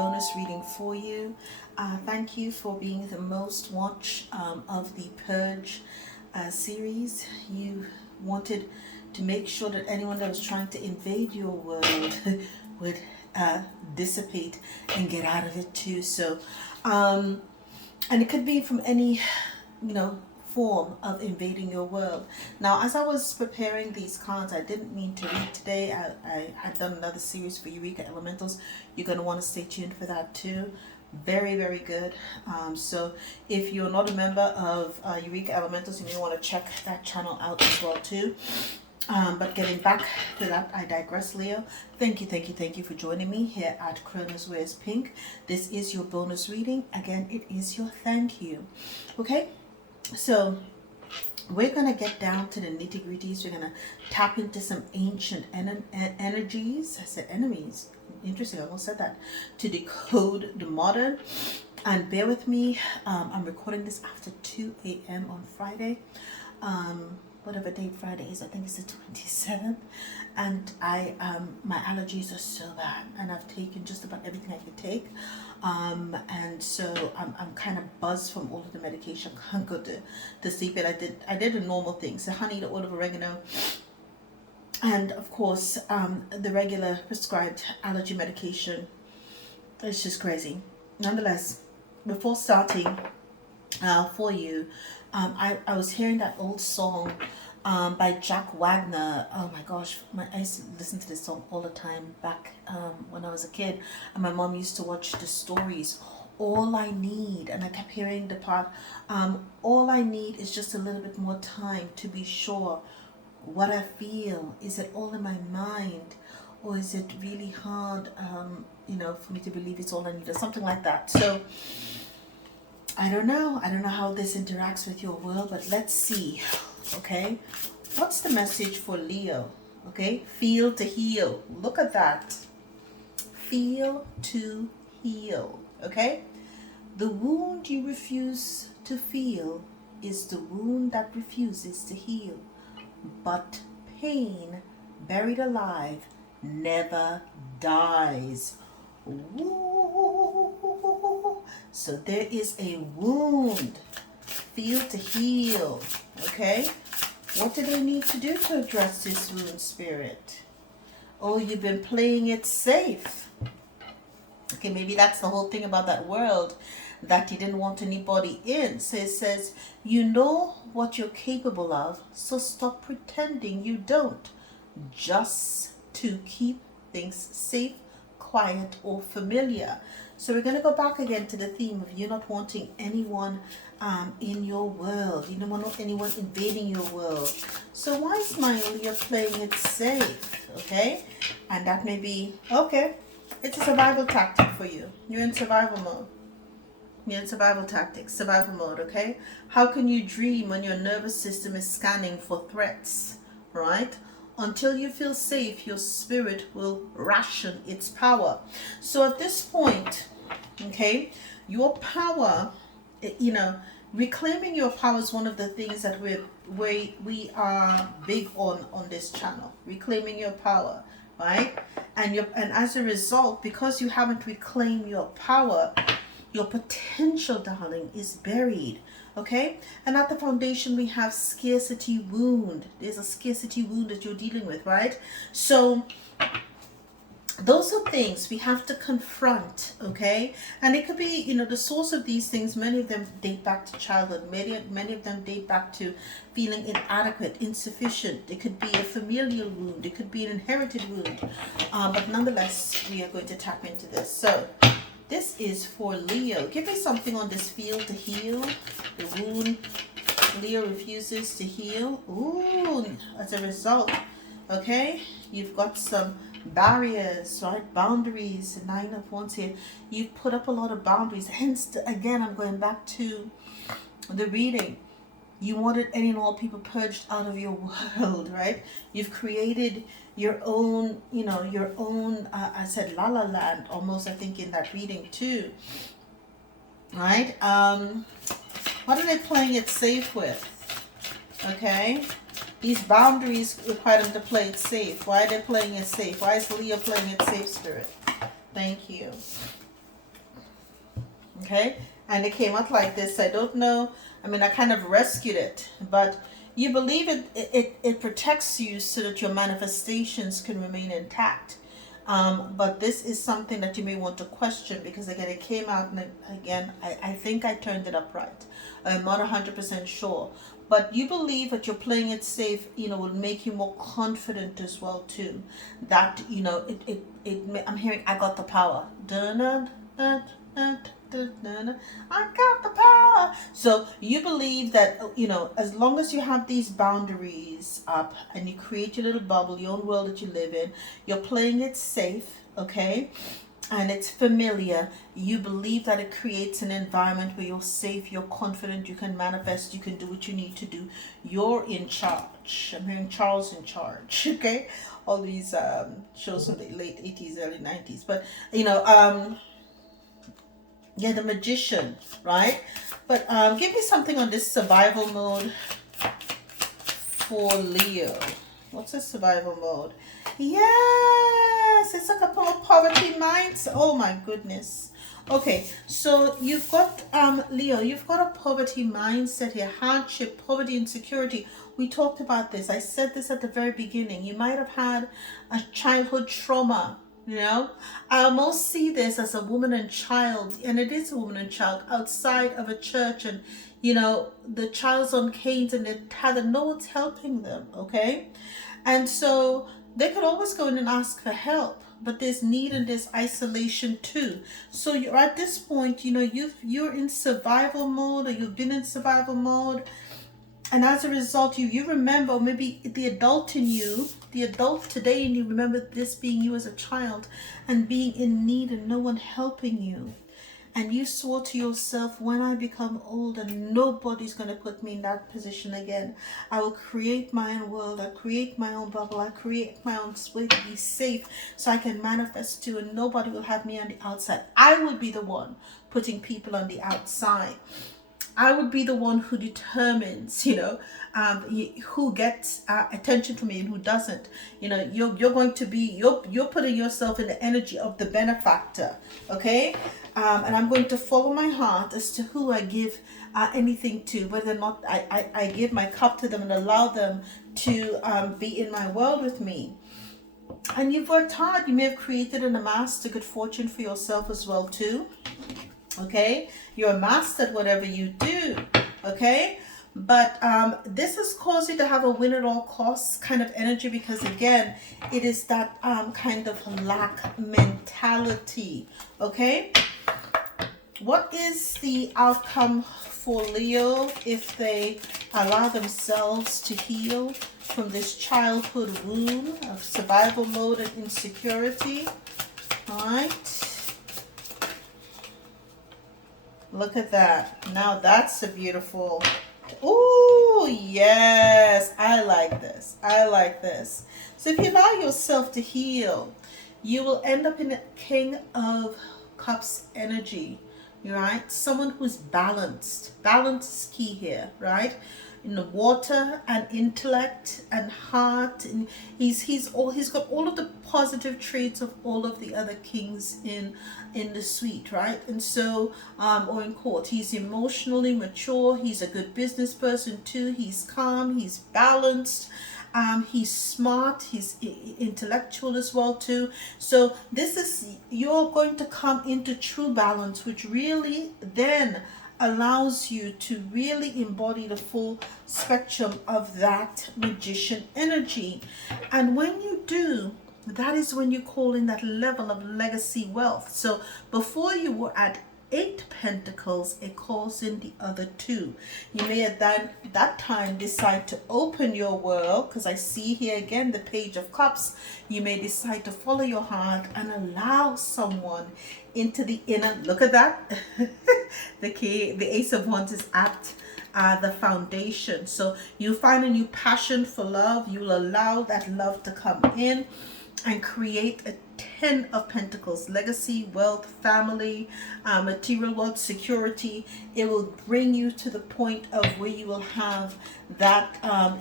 bonus reading for you. Thank you for being the most watched of the Purge series. You wanted to make sure that anyone that was trying to invade your world would dissipate and get out of it too. So, and it could be from any, form of invading your world. Now, as I was preparing these cards, I didn't mean to read today. I had done another series for Eureka Elementals. You're going to want to stay tuned for that too. Very, very good. So if you're not a member of Eureka Elementals, you may want to check that channel out as well too. But getting back to that, I digress, Leo. Thank you for joining me here at Kronos Wears Pink. This is your bonus reading. Again, it is your thank you. Okay? So we're going to get down to the nitty gritties. We're going to tap into some ancient energies. I said enemies. Interesting, I almost said that. To decode the modern. And bear with me. I'm recording this after 2 a.m. on Friday. Whatever date Friday is, I think it's the 27th. And my allergies are so bad. And I've taken just about everything I could take. And so I'm kind of buzzed from all of the medication. Can't go to sleep. And I did the normal things: the honey, the oil of oregano, and of course the regular prescribed allergy medication. It's just crazy. Nonetheless, before starting for you, I was hearing that old song by Jack Wagner. Oh my gosh, I used to listen to this song all the time back when I was a kid, and my mom used to watch the stories. All I need, and I kept hearing the part, all I need is just a little bit more time to be sure what I feel. Is it all in my mind, or is it really hard, for me to believe it's all I need, or something like that. So I don't know how this interacts with your world, but let's see. Okay, what's the message for Leo? Okay, feel to heal. Look at that. Feel to heal. Okay, the wound you refuse to feel is the wound that refuses to heal. But pain buried alive never dies. Woo. So there is a wound. Feel to heal. Okay? What do they need to do to address this wound, Spirit? Oh, you've been playing it safe. Okay, maybe that's the whole thing about that world, that you didn't want anybody in. So it says, you know what you're capable of, so stop pretending you don't. Just to keep things safe, quiet, or familiar. So we're going to go back again to the theme of you not wanting anyone in your world. You don't want anyone invading your world. So why is Leo playing it safe? Okay? And that may be, okay, it's a survival tactic for you. You're in survival mode. You're in survival tactics, survival mode, okay? How can you dream when your nervous system is scanning for threats, right? Until you feel safe, your spirit will ration its power. So at this point, okay, your power, reclaiming your power is one of the things that we are big on this channel. Reclaiming your power, right? And as a result, because you haven't reclaimed your power, your potential, darling, is buried. Okay? And at the foundation, we have scarcity wound. There's a scarcity wound that you're dealing with, right? So those are things we have to confront, okay? And it could be, the source of these things. Many of them date back to childhood. Many of them date back to feeling inadequate, insufficient. It could be a familial wound. It could be an inherited wound. But nonetheless, we are going to tap into this. So this is for Leo. Give me something on this feel to heal. The wound Leo refuses to heal. Ooh, as a result, okay, you've got some barriers, right? Boundaries. The 9 of Wands here. You've put up a lot of boundaries. Hence, again, I'm going back to the reading. You wanted any and all people purged out of your world, right? You've created your own, I said la la land almost, I think, in that reading too, right? What are they playing it safe with? Okay, these boundaries require them to play it safe. Why are they playing it safe? Why is Leo playing it safe, Spirit? Thank you. Okay, and it came out like this. I don't know. I mean, I kind of rescued it, but you believe it protects you so that your manifestations can remain intact. But this is something that you may want to question, because again, it came out, and again, I think I turned it up right. I'm not 100% sure. But you believe that you're playing it safe, will make you more confident as well too. That, I'm hearing, I got the power. Dun, dun, dun, dun, dun, dun, dun. I got the power. So you believe that, as long as you have these boundaries up and you create your little bubble, your own world that you live in, you're playing it safe, okay? And it's familiar. You believe that it creates an environment where you're safe, you're confident, you can manifest, you can do what you need to do. You're in charge. I'm hearing Charles in charge, okay? All these shows from the late 80s, early 90s. But, yeah, the magician, right? But give me something on this survival mode for Leo. What's a survival mode? Yes, it's like a poverty mindset. Oh my goodness. Okay, so you've got Leo, you've got a poverty mindset here, hardship, poverty, insecurity. We talked about this. I said this at the very beginning. You might have had a childhood trauma. I almost see this as a woman and child, and it is a woman and child outside of a church, and the child's on canes and no one's helping them, okay? And so they could always go in and ask for help, but there's need and there's isolation too. So you're at this point, you're in survival mode, or you've been in survival mode. And as a result, you remember, maybe the adult in you, the adult today, and you remember this being you as a child and being in need and no one helping you. And you swore to yourself, when I become older, nobody's going to put me in that position again. I will create my own world. I create my own bubble. I create my own way to be safe so I can manifest too, and nobody will have me on the outside. I will be the one putting people on the outside. I would be the one who determines, who gets attention from me and who doesn't. You're going to be, you're putting yourself in the energy of the benefactor, okay? And I'm going to follow my heart as to who I give anything to, whether or not I give my cup to them and allow them to be in my world with me. And you've worked hard. You may have created and amassed a good fortune for yourself as well too. Okay, you're a master at whatever you do, okay? But this has caused you to have a win at all costs kind of energy, because again, it is that kind of lack mentality, okay? What is the outcome for Leo if they allow themselves to heal from this childhood wound of survival mode and insecurity? All right. Look at that. Now that's a beautiful. Oh, yes. I like this. I like this. So if you allow yourself to heal, you will end up in a King of Cups energy, right? Someone who's balanced. Balance is key here, right? In the water and intellect and heart, and he's got all of the positive traits of all of the other kings in the suite, right? And so or in court, he's emotionally mature, he's a good business person too, he's calm, he's balanced, he's smart, he's intellectual as well too. So this is, you're going to come into true balance, which really then allows you to really embody the full spectrum of that magician energy. And when you do, that is when you call in that level of legacy wealth. So before you were at 8 pentacles, it calls in the other 2. You may at that time decide to open your world, because I see here again the Page of Cups. You may decide to follow your heart and allow someone into the inner. Look at that. The Ace of Wands is at the foundation. So you find a new passion for love. You will allow that love to come in and create a 10 of Pentacles, legacy, wealth, family, material wealth, security. It will bring you to the point of where you will have that, oh,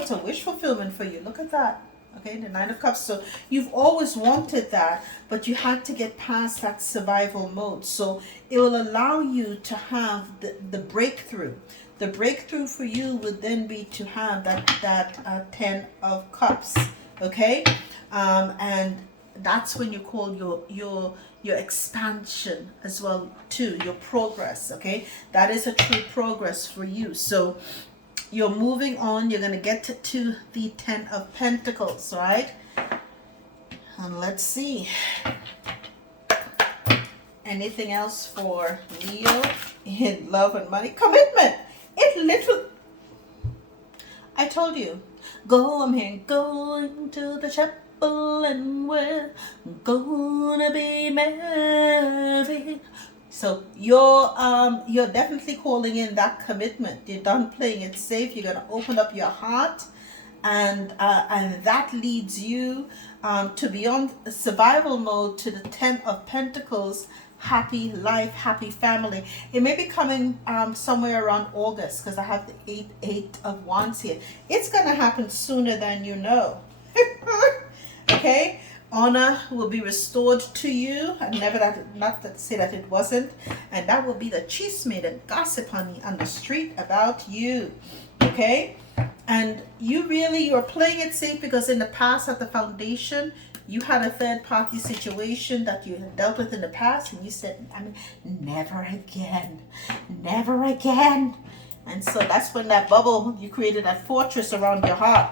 it's a wish fulfillment for you. Look at that. Okay, the Nine of Cups. So you've always wanted that, but you had to get past that survival mode. So it will allow you to have the breakthrough. The breakthrough for you would then be to have that Ten of Cups. Okay, and that's when you call your expansion as well too, your progress. Okay, that is a true progress for you. So you're moving on. You're going to get to the Ten of Pentacles, right? And let's see. Anything else for Leo in love and money? Commitment. It literally, I told you, I'm here going to the chapel and we're gonna be married. So you're definitely calling in that commitment. You're done playing it safe. You're gonna open up your heart, and that leads you to beyond survival mode to the Ten of Pentacles. Happy life, happy family. It may be coming somewhere around August, because I have the eight of Wands here. It's gonna happen sooner than you know. Okay. Honor will be restored to you, and never that, not to say that it wasn't, and that will be the chisme, the gossip, honey, on the street about you. Okay, and you're playing it safe, because in the past, at the foundation, you had a third party situation that you had dealt with in the past, and you said, I mean, never again, never again. And so that's when that bubble, you created that fortress around your heart.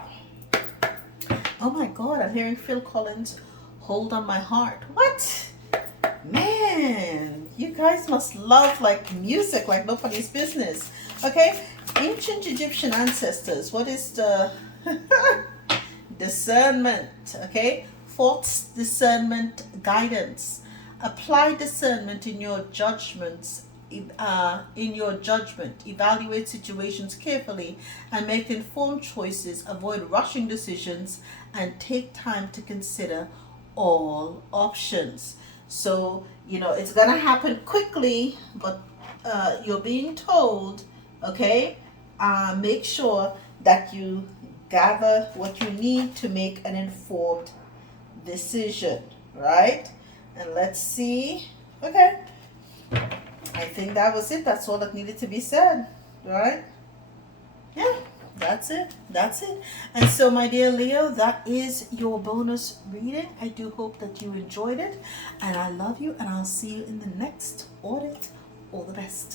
Oh my God, I'm hearing Phil Collins, Hold on My Heart. What? Man, you guys must love like music like nobody's business. Okay, ancient Egyptian ancestors, what is the discernment? Okay, false discernment guidance. Apply discernment in your judgments. Evaluate situations carefully and make informed choices. Avoid rushing decisions and take time to consider all options. So it's gonna happen quickly, but you're being told, okay, make sure that you gather what you need to make an informed decision, right? And let's see. Okay, I think that was it. That's all that needed to be said, right? Yeah, that's it. That's it. And so, my dear Leo, that is your bonus reading. I do hope that you enjoyed it. And I love you. And I'll see you in the next audit. All the best.